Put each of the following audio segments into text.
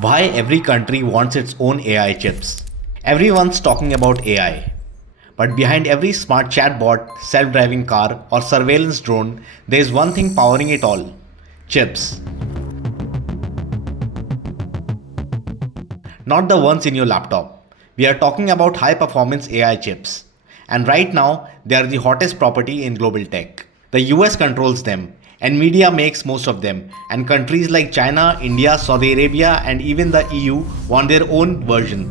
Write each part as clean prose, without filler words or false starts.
Why every country wants its own AI chips. Everyone's talking about AI. But behind every smart chatbot, self-driving car, or surveillance drone, there's one thing powering it all: chips. Not the ones in your laptop. We are talking about high-performance AI chips. And right now, they are the hottest property in global tech. The US controls them. Nvidia makes most of them, and countries like China, India, Saudi Arabia, and even the EU want their own version.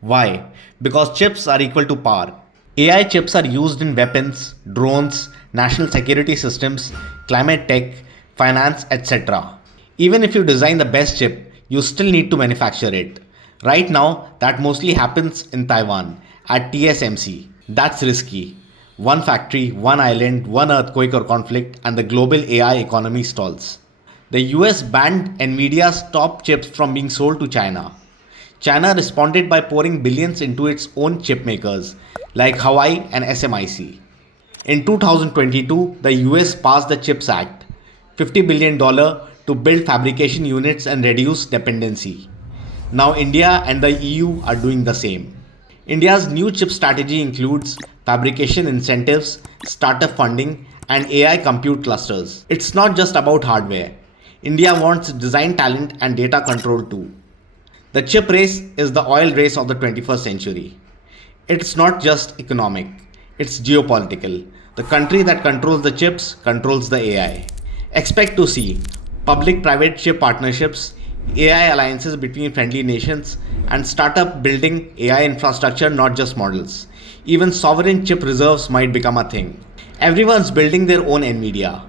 Why? Because chips are equal to power. AI chips are used in weapons, drones, national security systems, climate tech, finance, etc. Even if you design the best chip, you still need to manufacture it. Right now, that mostly happens in Taiwan at TSMC. That's risky. One factory, one island, one earthquake or conflict, and the global AI economy stalls. The US banned Nvidia's top chips from being sold to China. China responded by pouring billions into its own chip makers, like Huawei and SMIC. In 2022, the US passed the CHIPS Act, $50 billion to build fabrication units and reduce dependency. Now India and the EU are doing the same. India's new chip strategy includes fabrication incentives, startup funding, and AI compute clusters. It's not just about hardware. India wants design talent and data control too. The chip race is the oil race of the 21st century. It's not just economic, it's geopolitical. The country that controls the chips controls the AI. Expect to see public-private chip partnerships, AI alliances between friendly nations, and startup building AI infrastructure, not just models. Even sovereign chip reserves might become a thing. Everyone's building their own Nvidia.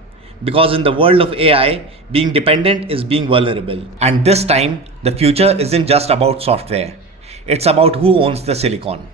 Because in the world of AI, being dependent is being vulnerable. And this time, the future isn't just about software. It's about who owns the silicon.